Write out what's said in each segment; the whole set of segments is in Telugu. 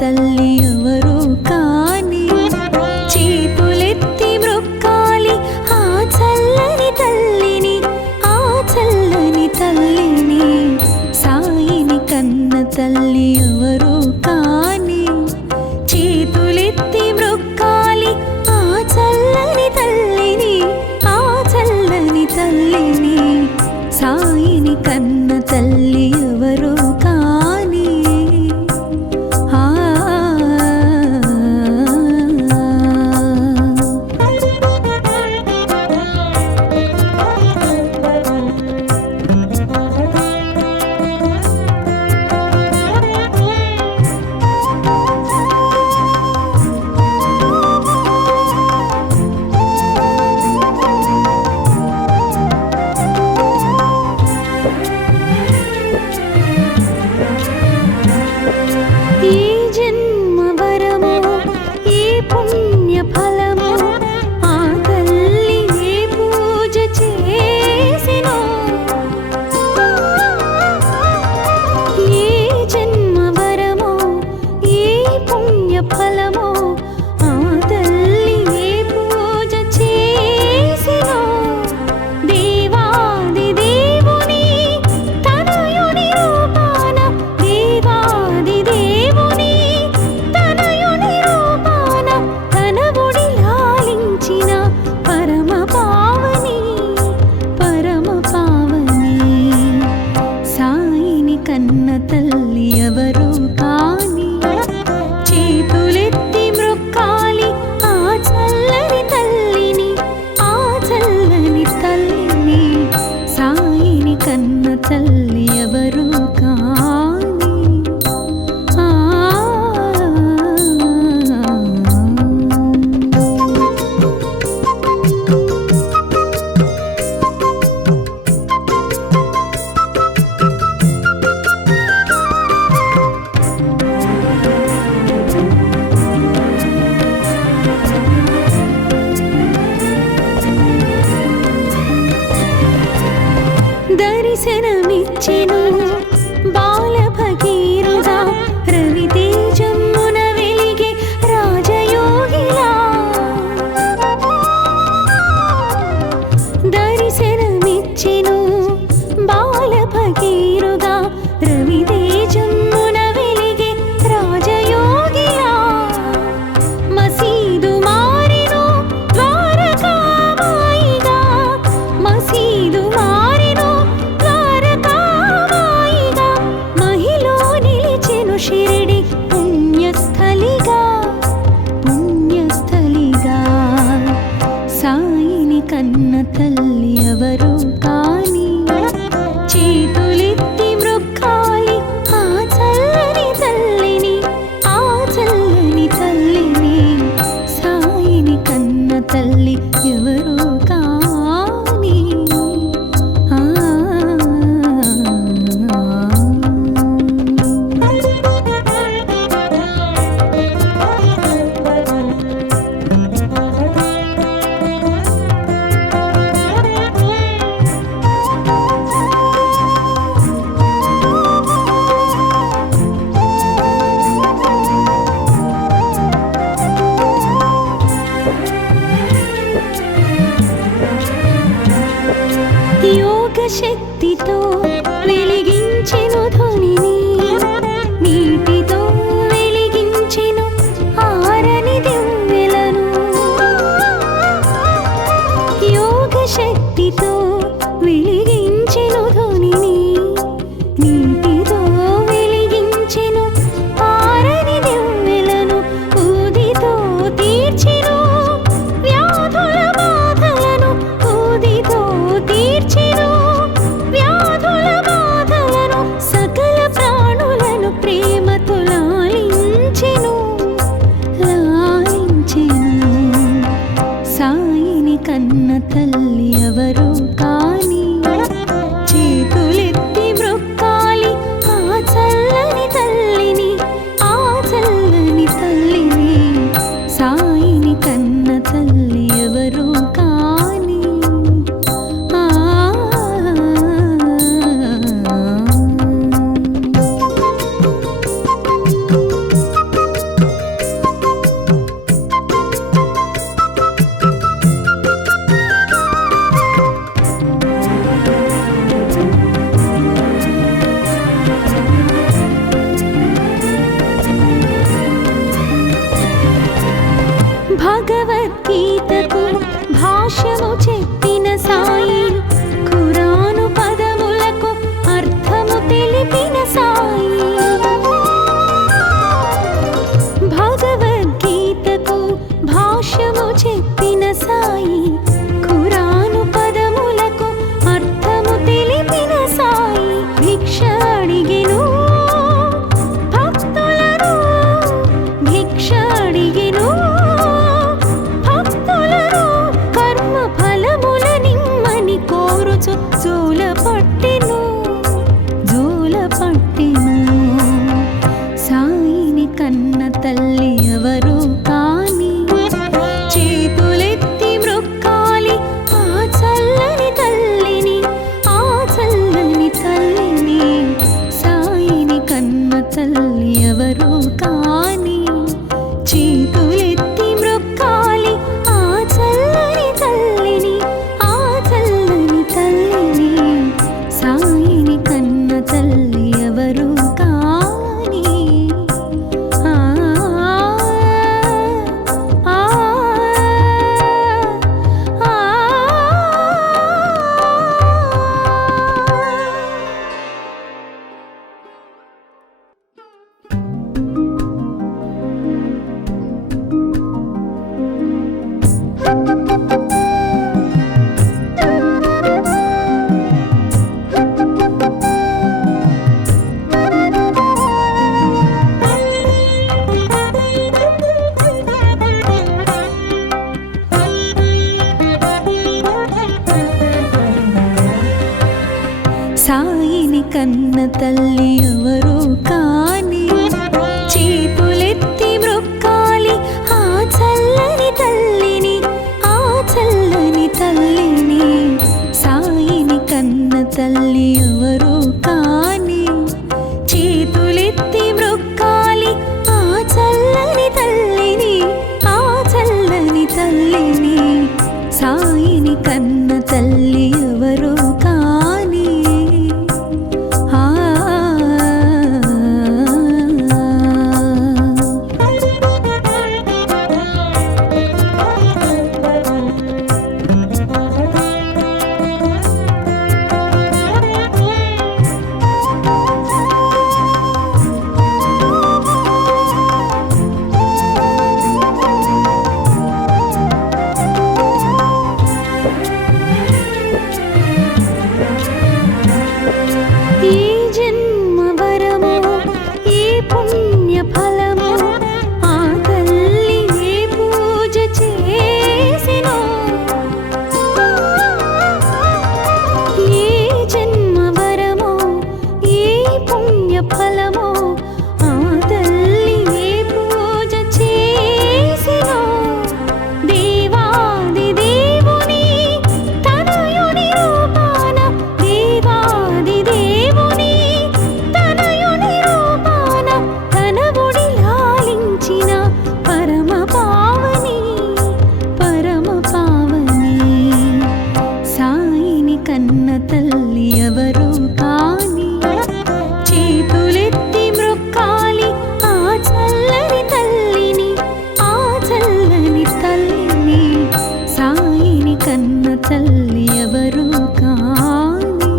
తల్లి ఎవరో కాని చేతులెత్తి మ్రొక్కాలి ఆ చల్లని తల్లిని, ఆ చల్లని తల్లిని. సాయిని కన్న తల్లి ఎవరో కాని చేతులెత్తి మ్రొక్కాలి ఆ చల్లని తల్లిని, ఆ చల్లని తల్లిని. సాయిని కన్న తల్లి ఎవరో కాని దర్శనమిచ్చెను బాల భగీరథ రవితేజమున వెలిగే రాజయోగిలా. దర్శనమిచ్చెను బాల భగీరథ రవితేజమున వెలిగే రాజయోగిలా. మసీదు మారెను ద్వారకామాయిగా, మసీదు మారెను ద్వారకామాయిగా. మహిలో నిలిచెను షిరిడి పుణ్యస్థలిగా, పుణ్యస్థలిగా. సాయిని కన్న తల్లి ఎవరో కాని చేతులెత్తి మ్రొక్కాలి ఆ చల్లని తల్లిని, ఆ చల్లని తల్లిని. సాయిని కన్న తల్లి ఎవరో కాని యోగ శక్తితో వెలిగించెను ధ్వనిని, నీటితో వెలిగించెను ఆరని దివ్వెలను. యోగ శక్తితో వెలిగించెను ధ్వనిని, నీటితో వెలిగించెను ఆరని దివ్వెలను. ఊదితో తీర్చెను వ్యాధుల బాధలను, ఊదితో తీర్చెను వ్యాధుల బాధలను. సకల ప్రాణులను ప్రేమతో లాలించెను, లాలించెను. సాయిని కన్న తల్లి ఎవరో కాని చేతులెత్తి మ్రొక్కాలి ఆ చల్లని తల్లిని, ఆ చల్లని తల్లిని. సాయిని కన్న తల్లి ఎవరో కాని పరమ పావని పరమ పావని సాయిని కన్న తల్లి ఎవరు కాని చేతులెత్తి మ్రొక్కాలి ఆ చల్లని తల్లిని ఆ చల్లని తల్లిని సాయిని కన్న తల్లి ఎవరు కాని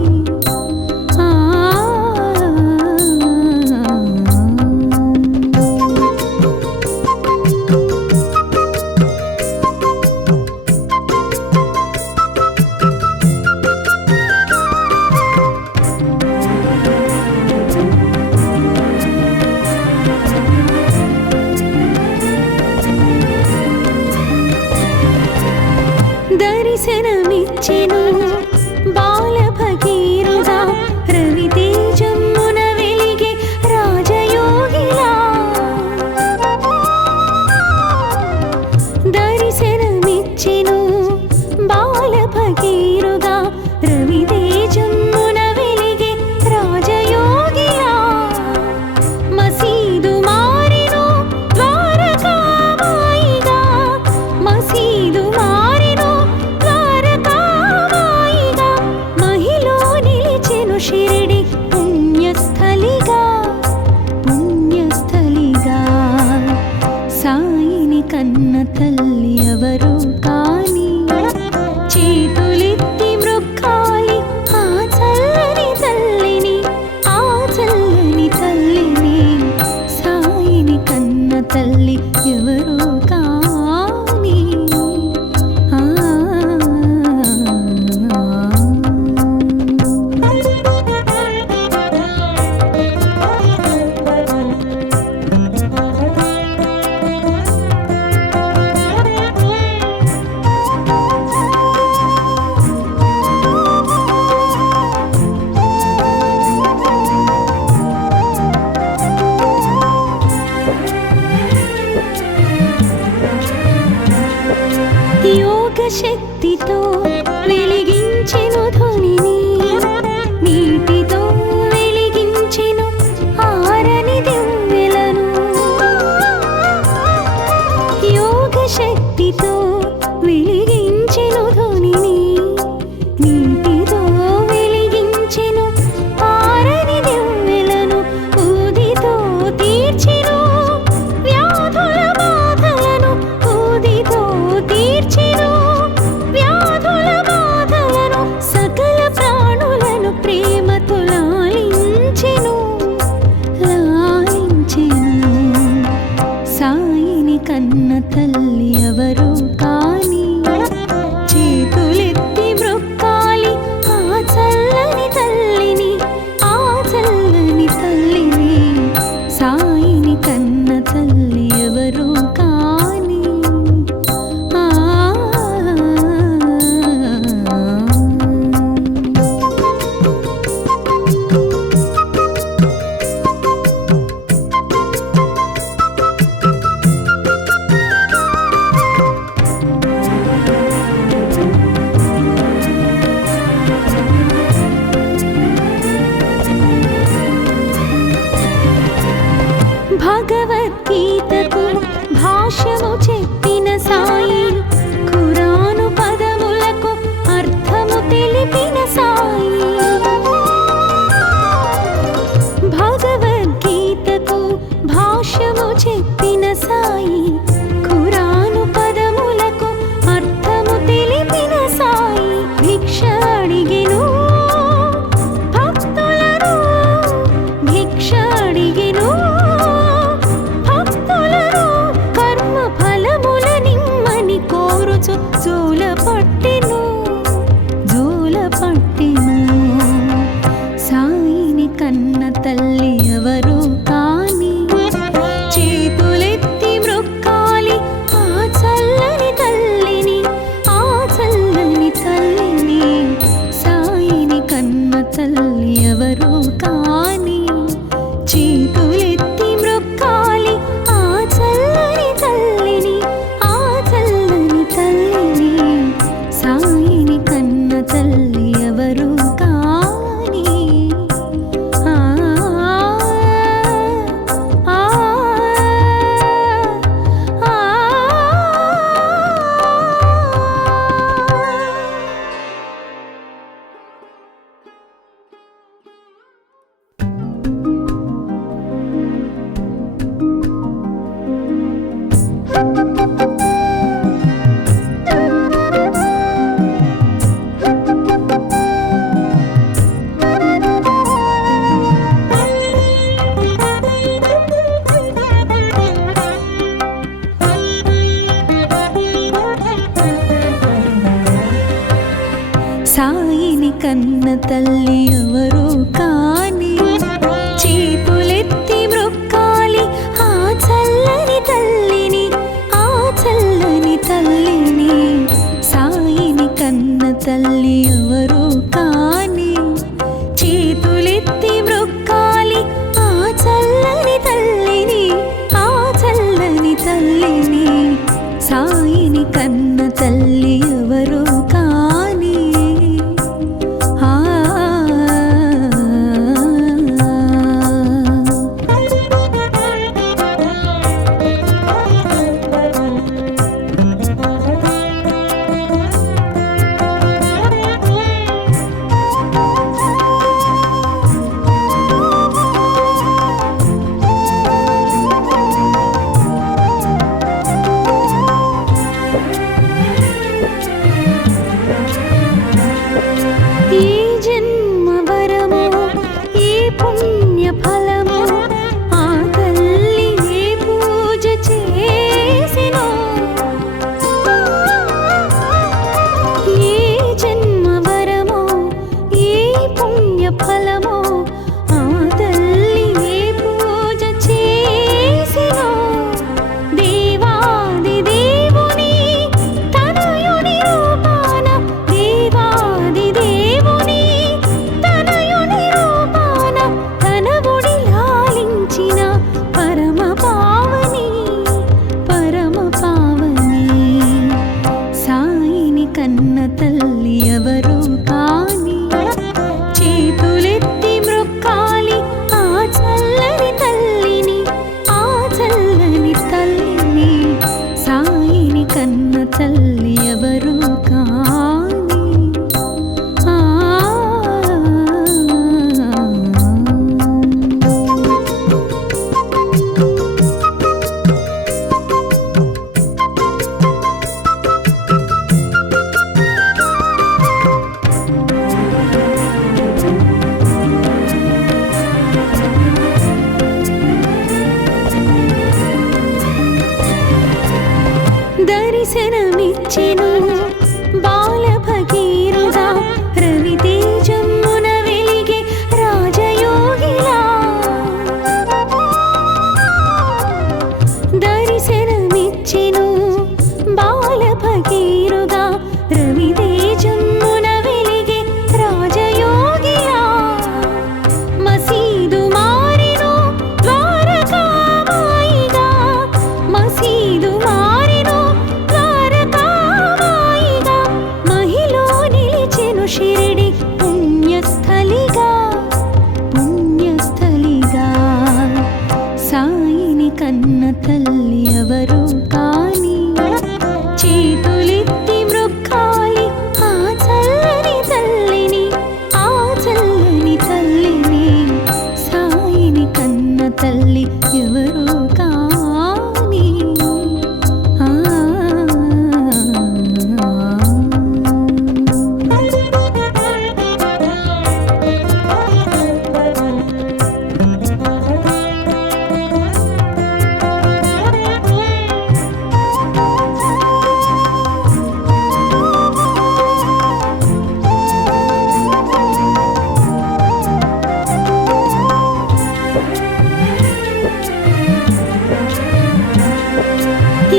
దర్శనమిచ్చెను బాల భగీరథ రవితేజమున వెలిగే రాజయోగిలా దర్శనమిచ్చెను బాల భగీరథ రవితేజమున వెలిగే రాజయోగిలా మసీదు మారెను ద్వారకామాయిగా మసీదు మారెను ద్వారకామాయిగా మహిలో నిలిచెను షిరిడి పుణ్యస్థలిగా పుణ్యస్థలిగా సాయిని కన్న తల్లి ఎవరు కాని చేతులెత్తి మ్రొక్కాలి ఆ చల్లని తల్లిని ఆ చల్లని తల్లిని సాయిని కన్న తల్లి ఎవరు కాని యోగ శక్తితో వెలిగించెను ధ్వనిని నీటితో వెలిగించెను ఆరని దివ్వెలను యోగ శక్తితో వెలిగించెను ధ్వనిని నీటితో వెలిగించెను ఆరని దివ్వెలను ఊదితో తీర్చెను వ్యాధుల బాధలను ఊదితో తీర్చెను వ్యాధుల బాధలను సకల ప్రాణులను ప్రేమతో లాలించెను లాలించెను సాయిని కన్న తల్లి ఎవరు కాని చేతులెత్తి మ్రొక్కాలి ఆ చల్లని తల్లిని ఆ చల్లని తల్లిని సాయిని కన్న తల్లి ఎవరు కాని భగవద్గీతకు భాష్యము చెప్పిన సాయి ఖురాను పదములకు అర్థము తెలిపిన సాయి భగవద్గీతకు భాష్యము చెప్పిన సాయి ఖురాను పదములకు అర్థము తెలిపిన సాయి భిక్ష అడిగెను భక్తులను భిక్ష అడిగెను భక్తులను కర్మ ఫలముల నిమ్మని కోరుచు జోల పట్టెను సాయిని కన్న తల్లి ఎవరు కాని చేతులెత్తి మ్రొక్కాలి ఆ చల్లని తల్లిని ఆ చల్లని తల్లిని సాయిని కన్న తల్లి ఎవరు కాని చేతులెత్తి మ్రొక్కాలి ఆ చల్లని తల్లిని ఆ చల్లని తల్లిని కన్న తల్లి ఎవరు కాని చేతులెత్తి మ్రొక్కాలి ఆ చల్లని తల్లిని, ఆ చల్లని తల్లిని. సాయిని కన్న తల్లి ఎవరు కాని చేతులెత్తి మ్రొక్కాలి ఆ చల్లని తల్లిని, ఆ చల్లని తల్లిని. సాయిని కన్న తల్లి ఎవరు కాని తల్లి ఎవరు కాని దర్శనమిచ్చెను బాల భగీరథుడా రవితేజమున వెలిగే రాజయోగిలా. దర్శనమిచ్చెను బాల భగీరథుడా రవితేజమున వెలిగే రాజయోగిలా. మసీదు మారెను ద్వారకామాయిగా, మసీదు మారెను ద్వారకామాయిగా. మహిలో నిలిచెను షిరిడి పుణ్యస్థలిగా, పుణ్యస్థలిగా. సాయిని కన్న తల్లి ఎవరు కాని చేతులెత్తి మ్రొక్కాలి ఆ చల్లని తల్లిని, ఆ చల్లని తల్లిని. సాయిని కన్న తల్లి ఎవరు కాని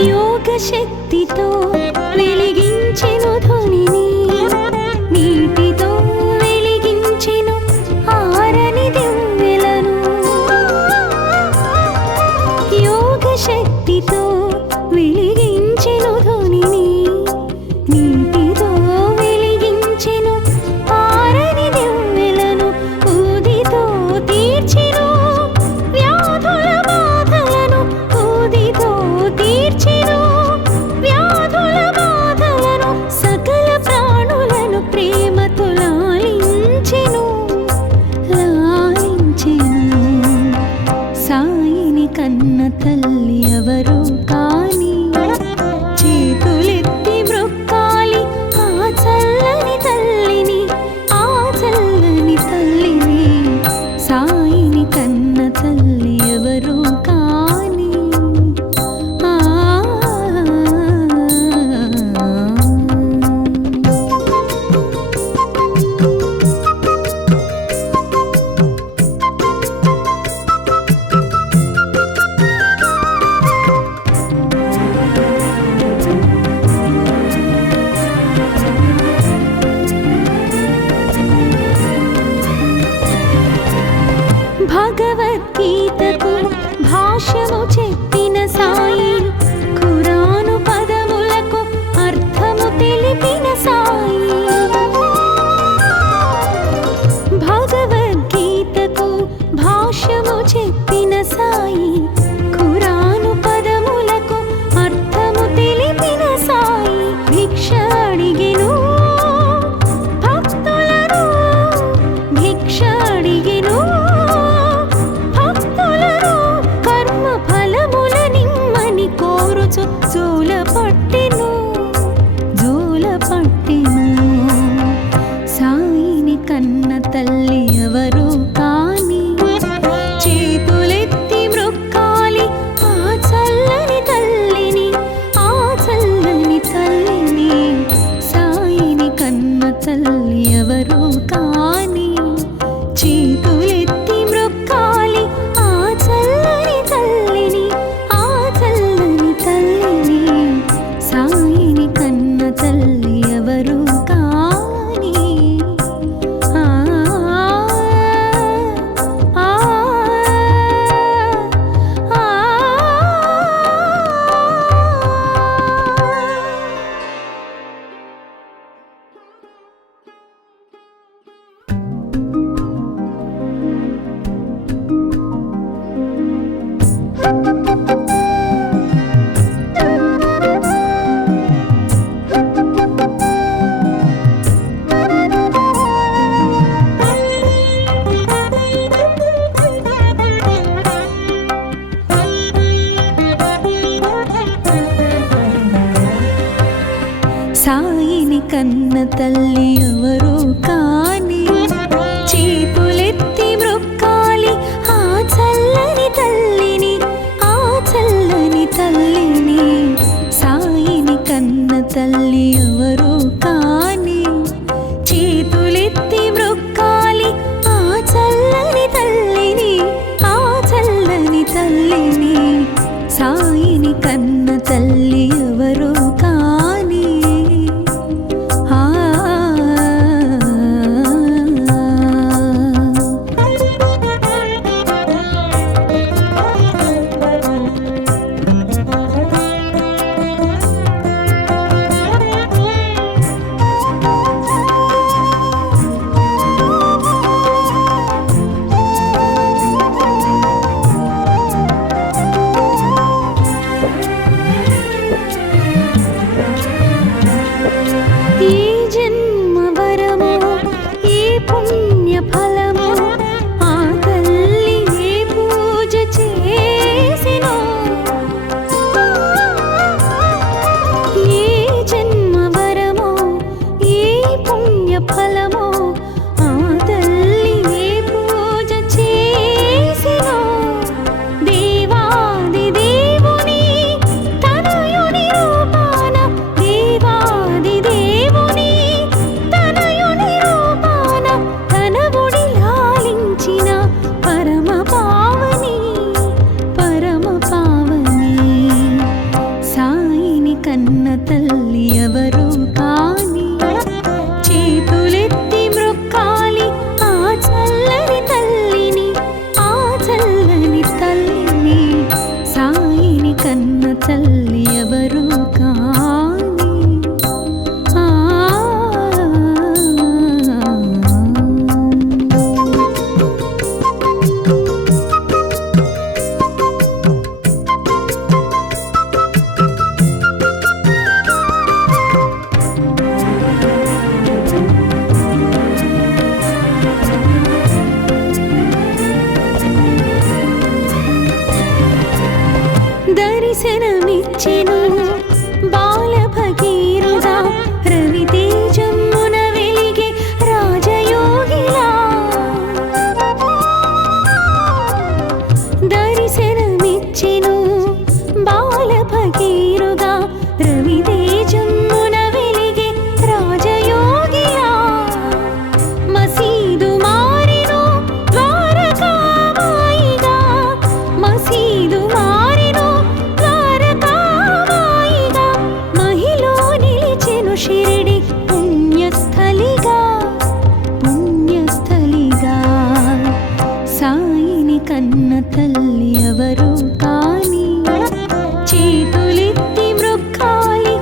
యోగ శక్తితో వెలిగించెను ధ్వనిని, నీటితో వెలిగించెను ఆరని దివ్వెలను. యోగ శక్తితో వెలిగించెను ధ్వనిని, నీటితో వెలిగించెను ఆరని దివ్వెలను. ఊదితో తీర్చెను వ్యాధుల బాధలను, ఊదితో తీర్చెను వ్యాధుల బాధలను. సకల ప్రాణులను ప్రేమతో పట్టెను జోల పట్టెను సాయిని కన్న తల్లి ఎవరు కాని చేతులెత్తి మ్రొక్కాలి ఆ చల్లని తల్లిని ఆ చల్లని తల్లిని సాయిని కన్న తల్లి ఎవరు కాని చేతులెత్తి మ్రొక్కాలి ఆ చల్లని తల్లిని ఆ చల్లని తల్లిని సాయిని కన్న తల్లి ఎవరు కాని ఆ ఆ ఆ సాయిని కన్న తల్లి ఎవరు కాని చేతులెత్తి మ్రొక్కాలి ఆ చల్లని తల్లిని ఆ చల్లని తల్లిని సాయిని కన్న తల్లి ఎవరు కాని చేతులెత్తి మ్రొక్కాలి ఆ చల్లని తల్లిని ఆ చల్లని తల్లిని సాయిని కన్న తల్లి ఎవరు కాని ఆ ఈ జన్మ వరము ఈ పుణ్య ఫలము ఆ తల్లి ఏ పూజ చేసినో ఈ జన్మ వరము ఈ పుణ్య ఫలము ఆ తల్లి ఏ పూజ చేసినో దేవాది దేవుని తనయుని రూపాన దేవాది దేవుని తనయుని రూపాన తనవుడి లాలించిన పరమ పావని సాయిని కన్న తల్లి ఎవరు కాని చేతులెత్తి మ్రొక్కాలి ఆ చల్లని తల్లిని ఆ చల్లని తల్లిని సాయిని కన్న తల్లి ఎవరు కాని ఆ దర్శనమిచ్చెను బాల భగీరుడా రవితేజమున వెలిగే రాజయోగిలా దర్శనమిచ్చెను బాల భగీరుడా రవితేజమున వెలిగే రాజయోగిలా మసీదు మారెను ద్వారకామాయిగా మసీదు మారెను ద్వారకామాయిగా మహిలో నిలిచెను షిరిడి పుణ్యస్థలిగా పుణ్యస్థలిగా సాయిని కన్న తల్లి ఎవరు కాని చేతులెత్తి మ్రొక్కాలి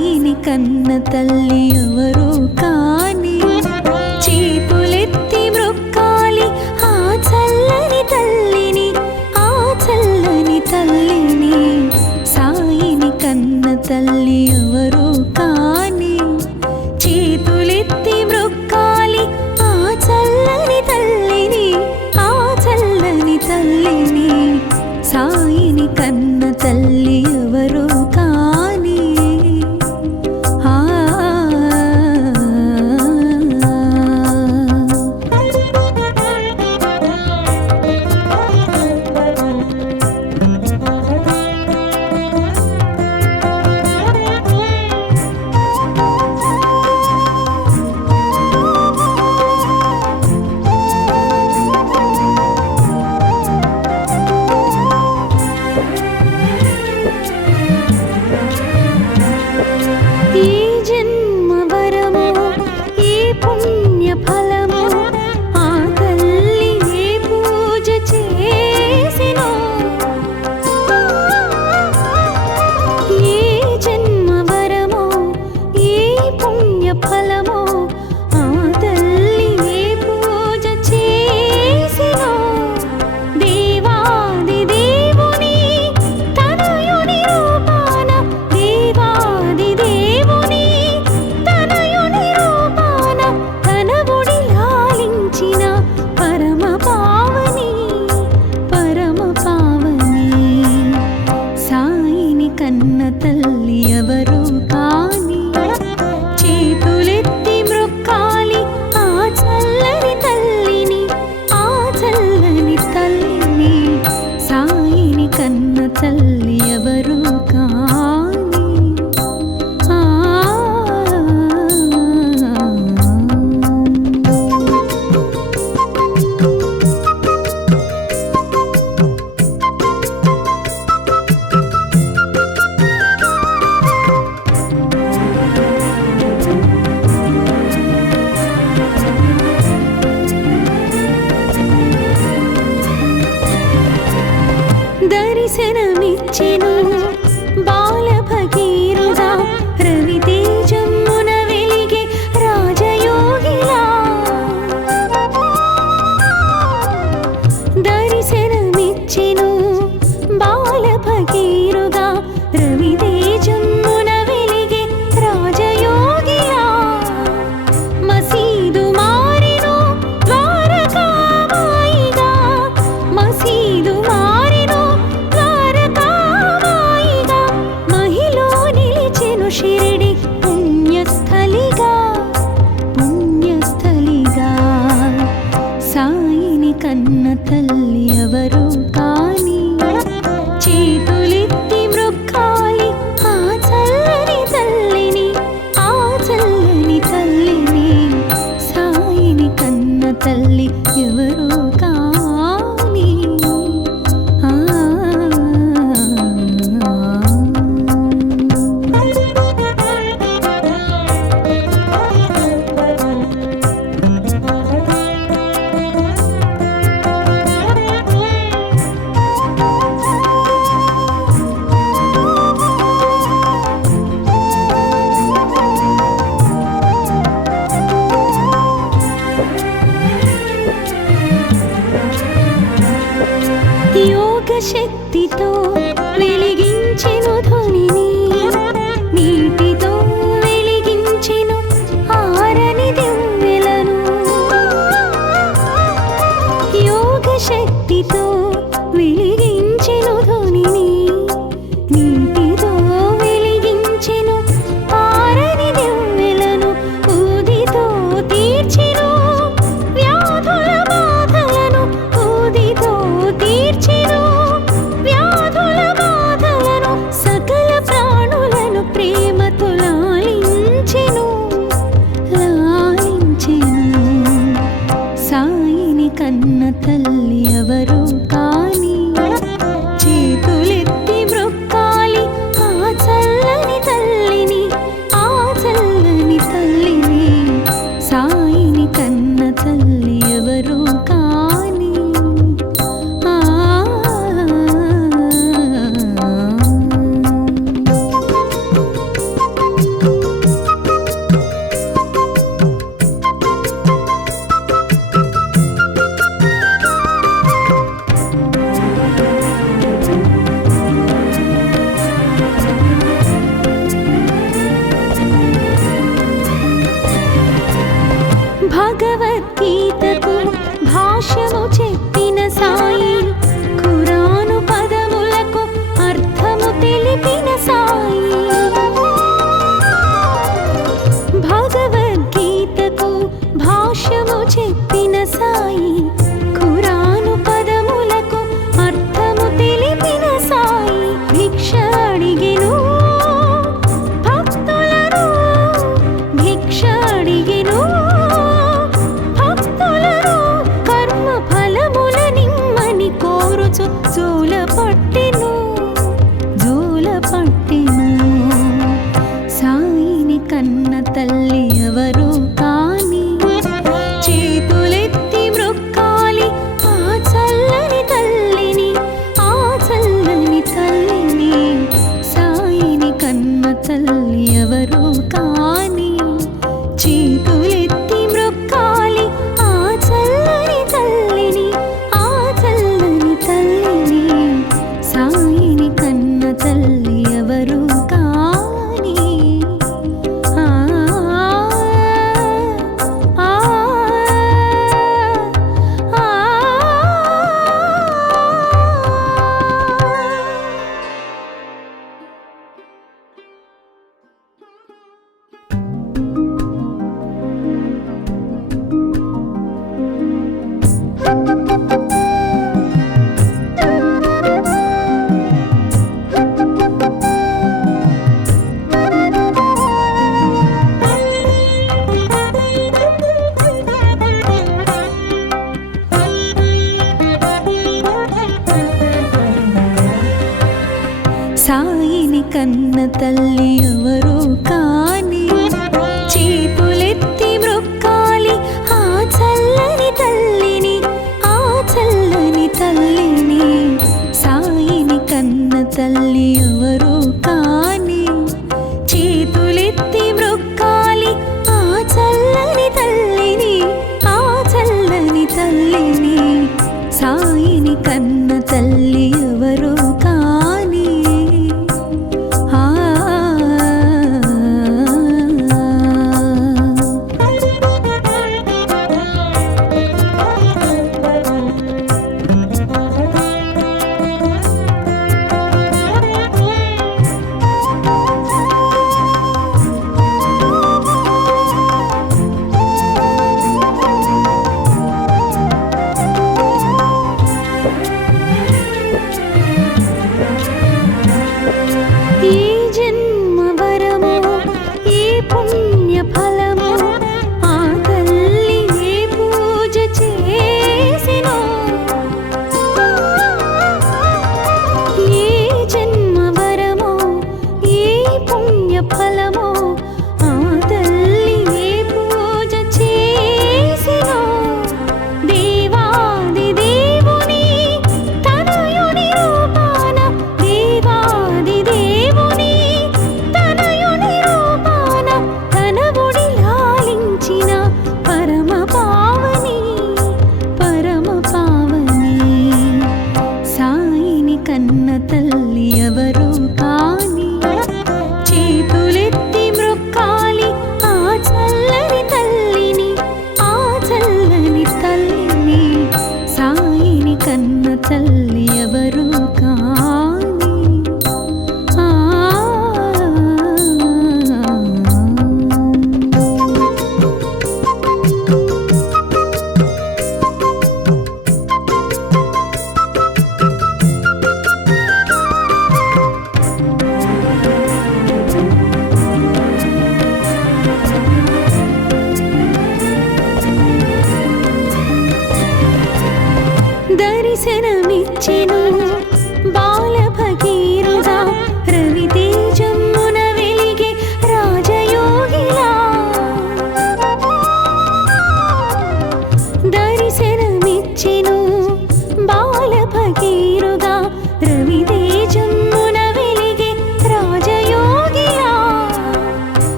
సాయిని కన్న తల్లి ఎవరు కాని చేతులెత్తి మ్రొక్కాలి ఆ చల్లని తల్లిని, ఆ చల్లని తల్లిని. సాయిని కన్న తల్లి ఎవరు కాని చేతులెత్తి మ్రొక్కాలి ఆ చల్లని తల్లిని, ఆ చల్లని తల్లిని. సాయిని కన్న తల్లి ఎవరు కాని కన్న తల్లి ఎవరు కాని చేతులెత్తి మ్రొక్కాలి ఆ చల్లని తల్లిని, ఆ చల్లని తల్లిని. సాయిని కన్న తల్లి ఎవరు కాని దర్శనమిచ్చెను బాల భగీరథ రవితేజమున వెలిగే రాజయోగిలా. దర్శనమిచ్చెను బాల భగీరథ రవితేజమున వెలిగే రాజయోగిలా. మసీదు మారెను ద్వారకామాయిగా, మసీదు మారెను ద్వారకామాయిగా. మహిలో నిలిచెను షిరిడి పుణ్యస్థలిగా, పుణ్యస్థలిగా. సాయిని కన్న తల్లి ఎవరు కాని చేతులెత్తి మ్రొక్కాలి ఆ చల్లని తల్లిని, ఆ చల్లని తల్లిని. సాయిని కన్న తల్లి ఎవరు కాని యోగ శక్తితో వెలిగించెను ధ్వనిని, నీటితో వెలిగించెను ఆరని దివ్వెలను. యోగ శక్తితో వెలిగించెను ధ్వనిని, నీటితో వెలిగించెను ఆరని దివ్వెలను. ఊదితో తీర్చెను వ్యాధుల బాధలను, ఊదితో తీర్చెను వ్యాధుల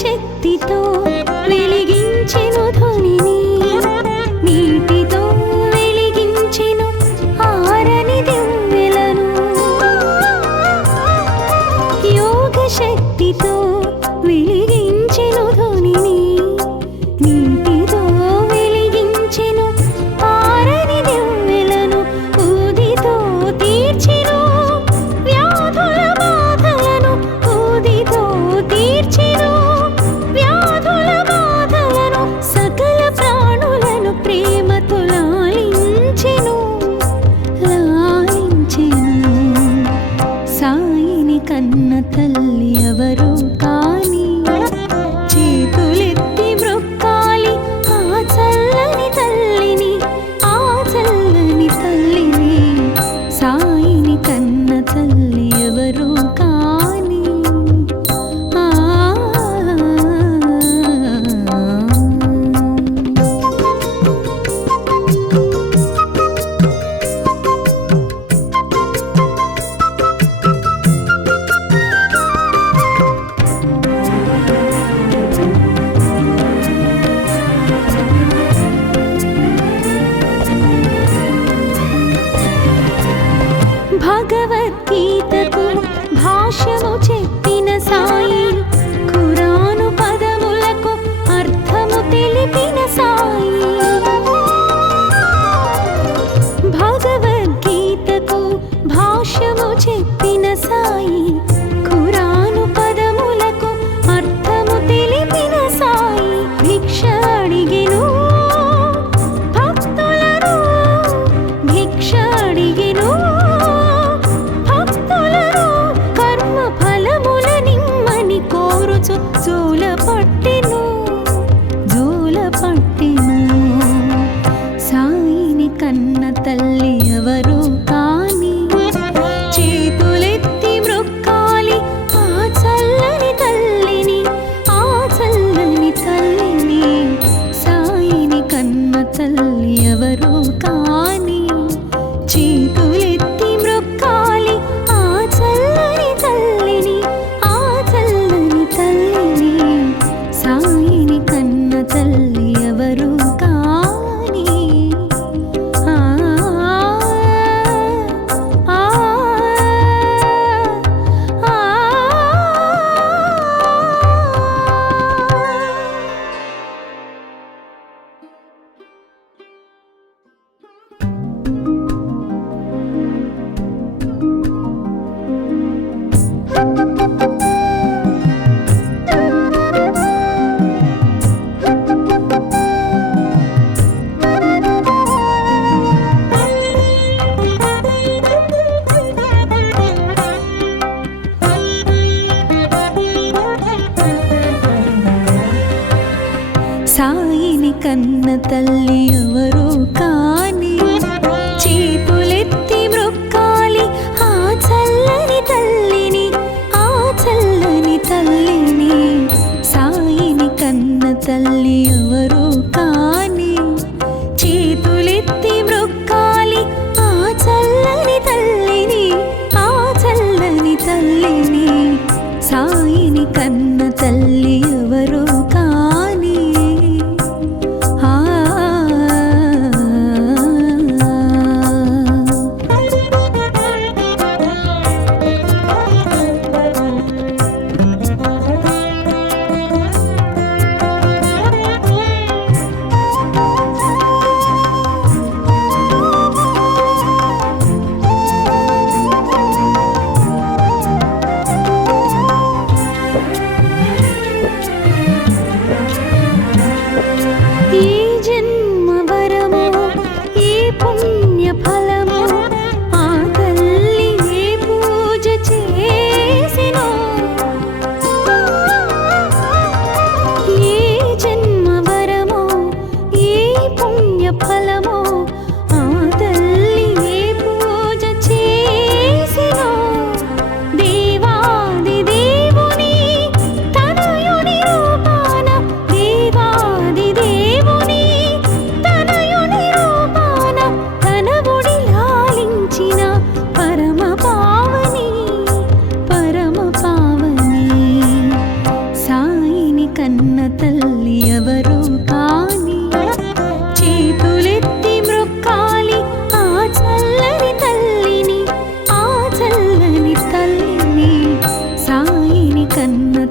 శక్తితో వెలిగించెను ధ్వనిని, నీటితో వెలిగించెను ఆరని దివ్వెలను. యోగ శక్తితో వెలిగించెను ధ్వనిని, నీటితో వెలిగించెను ఆరని దివ్వెలను. ఊదితో తీర్చెను వ్యాధుల బాధలను, ఊదితో తీర్చెను వ్యాధుల బాధలను. సకల ప్రాణులను ప్రేమతో లాలించెను, లాలించెను. సాయిని కన్న తల్లి ఎవరు కాని, చేతులెత్తి మ్రొక్కాలి ఆ చల్లని తల్లిని, ఆ చల్లని తల్లిని. సాయిని కన్న తల్లి ఎవరు కాని. ఆ భగవద్గీతకు భాష్యము చెప్పిన సాయి, ఖురాను పదములకు అర్థము తెలిపిన సాయి. భగవద్గీతకు భాష్యము చెప్పిన సాయి, ఖురాను పదములకు అర్థము తెలిపిన సాయి. భిక్ష అడిగెను భక్తులను, భిక్ష అడిగెను భక్తులను. కర్మ ఫలముల నిమ్మని కోరుచు జోల పట్టెను, జోల పట్టెను. సాయిని కన్న తల్లి ఎవరు కాని, చేతులెత్తి మ్రొక్కాలి ఆ చల్లని తల్లిని, ఆ చల్లని తల్లిని. సాయిని కన్న తల్లి ఎవరు కాని, చేతులెత్తి మ్రొక్కాలి ఆ చల్లని తల్లిని, ఆ చల్లని తల్లిని. సాయిని కన్న తల్లి ఎవరు కాని. ఆ ఆ ఆ సాయిని కన్న తల్లి ఎవరు కాని, చేతులెత్తి మ్రొక్కాలి ఆ చల్లని తల్లిని, ఆ చల్లని తల్లిని. సాయిని కన్న తల్లి ఎవరు కాని, చేతులెత్తి మ్రొక్కాలి ఆ చల్లని తల్లిని, ఆ చల్లని తల్లిని. సాయిని కన్న తల్లి ఎవరు కాని. ఆ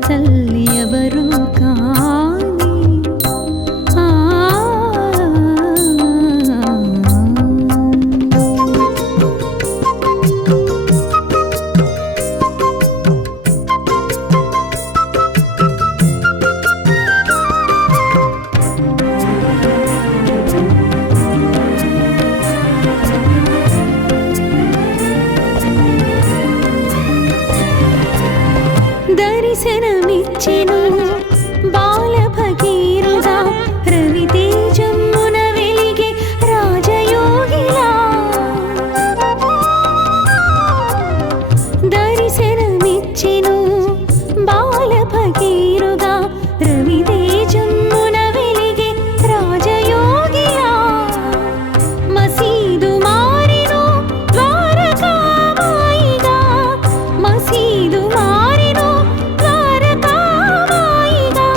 తల్లి ఎవరు కాని దర్శనమిచ్చెను బాల భగీరథుడా రవితేజమున వెలిగే రాజయోగిలా దర్శనమిచ్చెను బాల భగీరథుడా రవితేజమున వెలిగే రాజయోగిలా మసీదు మారెను ద్వారకామాయిగా మసీదు మారెను ద్వారకామాయిగా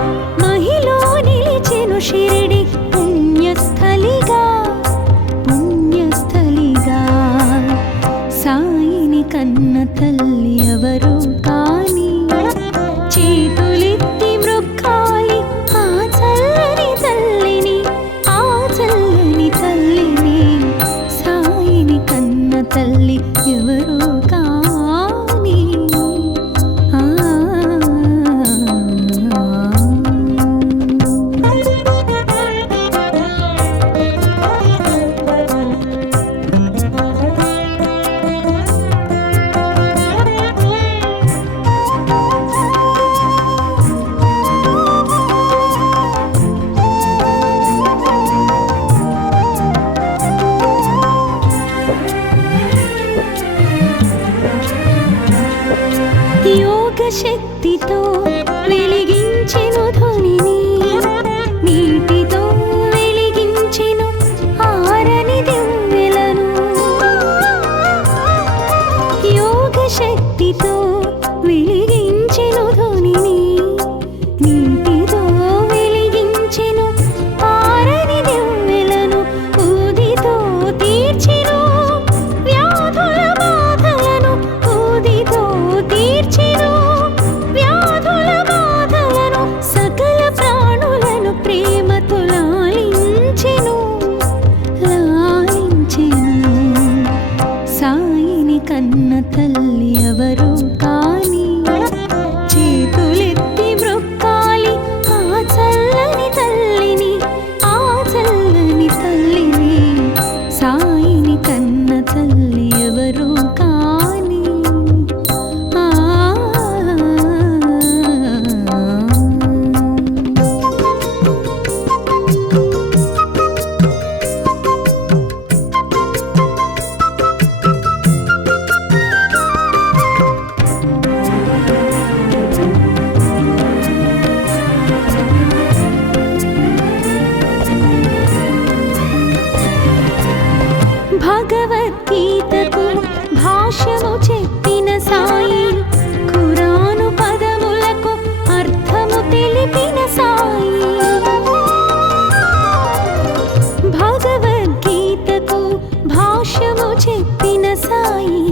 మహిలో నిలిచెను షిరిడి పుణ్యస్థలిగా పుణ్యస్థలిగా సాయిని కన్న తల్లి ఎవరు కాని చేతులెత్తి మ్రొక్కాలి ఆ చల్లని తల్లిని ఆ చల్లని తల్లిని సాయిని కన్న తల్లి ఎవరు కాని యోగ శక్తితో వెలిగించెను ధ్వనిని నీటితో వెలిగించెను ఆరని దివ్వెలను యోగ శక్తితో వెలిగించెను ధ్వనిని నీటితో వెలిగించెను ఆరని దివ్వెలను ఊదితో తీర్చెను వ్యాధుల బాధలను ఊదితో తీర్చెను వ్యాధుల బాధలను సకల ప్రాణులను ప్రేమతో లాలించెను లాలించెను సాయిని కన్న తల్లి ఎవరు కాని చేతులెత్తి మ్రొక్కాలి ఆ చల్లని తల్లిని ఆ చల్లని తల్లిని సాయిని కన్న తల్లి ఎవరు కాని భగవద్గీతకు భాష్యము చెప్పిన సాయి ఖురాను పదములకు అర్థము తెలిపిన సాయి భగవద్గీతకు భాష్యము చెప్పిన సాయి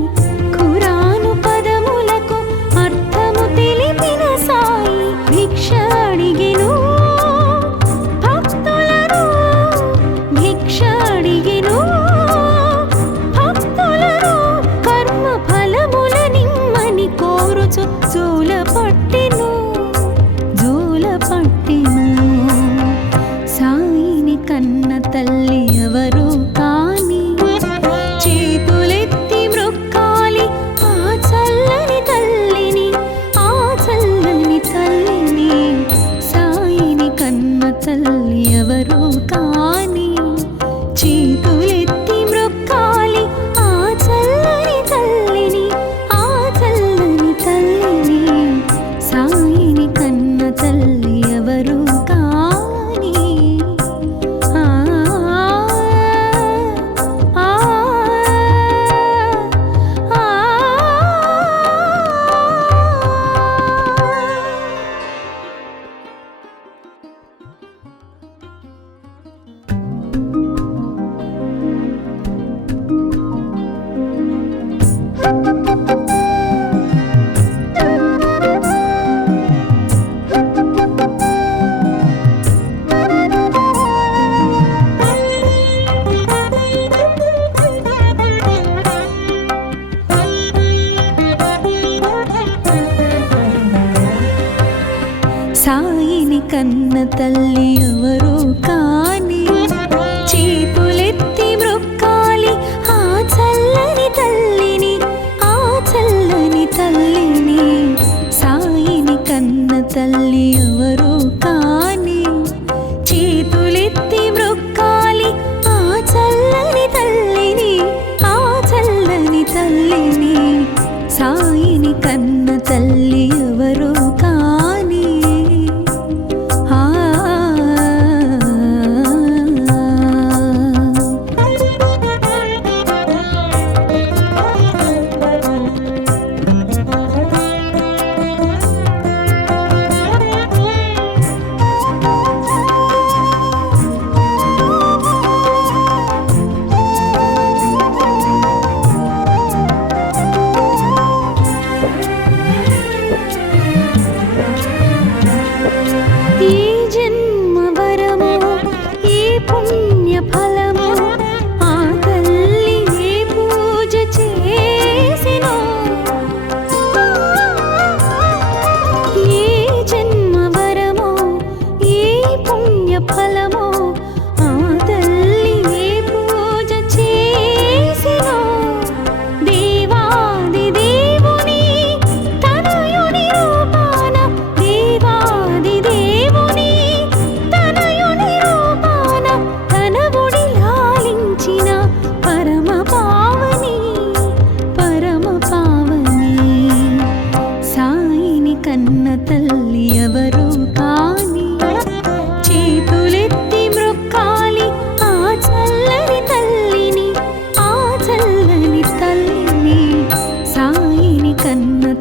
ఖురాను పదములకు అర్థము తెలిపిన సాయి భిక్ష అడిగెను భక్తులను భిక్ష అడిగెను భక్తులను కర్మ ఫలముల నిమ్మని కోరుచు జోల పట్టెను సాయిని కన్న తల్లి ఎవరు కాని చేతులెత్తి మ్రొక్కాలి ఆ చల్లని తల్లిని ఆ చల్లని తల్లిని సాయిని కన్న తల్లి ఎవరు కాని చేతులెత్తి మ్రొక్కాలి ఆ చల్లని తల్లిని ఆ చల్లని తల్లిని కన్న తల్లి ఎవరు కాని చేతులెత్తి మ్రొక్కాలి ఆ చల్లని తల్లిని, ఆ చల్లని తల్లిని. సాయిని కన్న తల్లి ఎవరు కాని చేతులెత్తి మ్రొక్కాలి ఆ చల్లని తల్లిని, ఆ చల్లని తల్లిని. సాయిని కన్న తల్లి ఎవరు కాని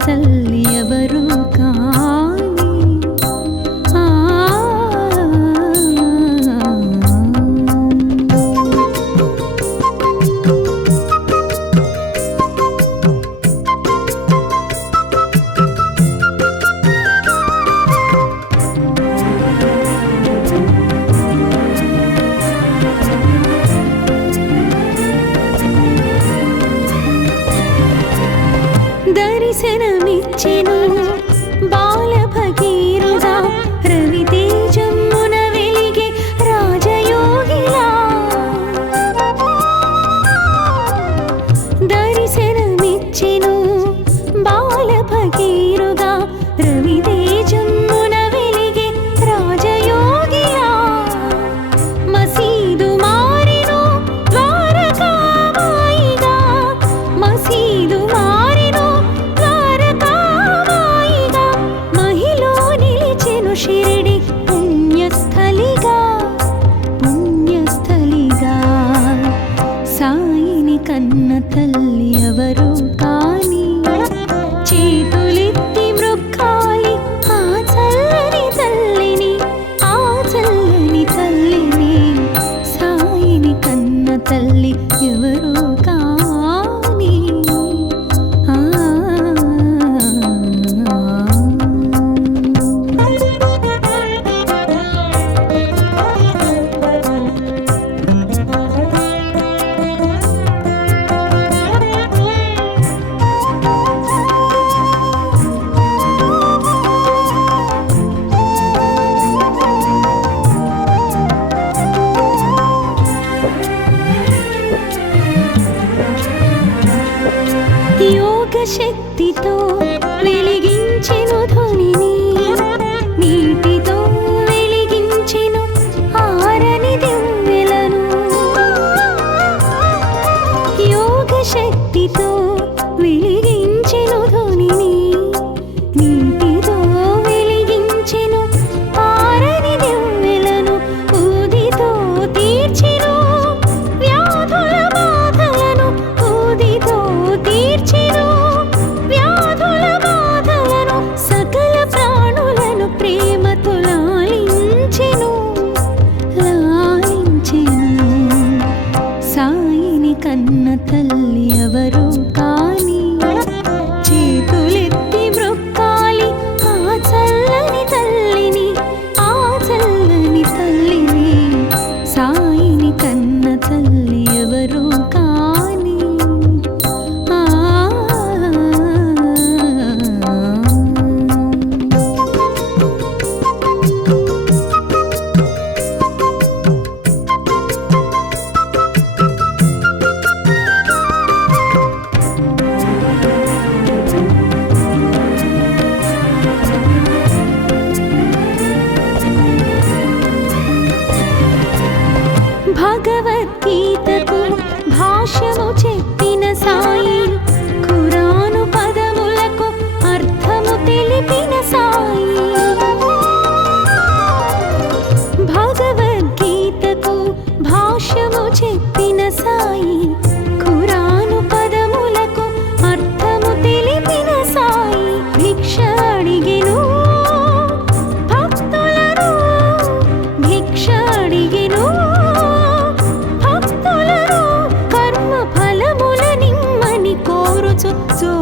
తల్లి ఎవరు కాని దర్శనమిచ్చెను బాల భగీరథుడా రవితేజమున వెలిగే రాజయోగిలా. దర్శనమిచ్చెను బాల భగీరథుడా రవితేజమున వెలిగే రాజయోగిలా. మసీదు మారెను ద్వారకామాయిగా, మసీదు మారెను ద్వారకామాయిగా. మహిలో నిలిచెను షిరిడి పుణ్యస్థలిగా, పుణ్యస్థలిగా. సాయిని కన్న తల్లి ఎవరు కాని చేతులెత్తి మ్రొక్కాలి ఆ చల్లని తల్లిని, ఆ చల్లని తల్లిని. సాయిని కన్న తల్లి ఎవరు కాని యోగ శక్తితో వెలిగించెను ధ్వనిని, నీటితో వెలిగించెను ఆరని దివ్వెలను. యోగ శక్తితో వెలిగించెను ధ్వనిని, నీటితో వెలిగించెను ఆరని దివ్వెలను. ఊదితో తీర్చెను వ్యాధుల బాధలను, ఊదితో తీర్చెను వ్యాధుల బాధలను.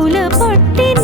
పూల పట్టిన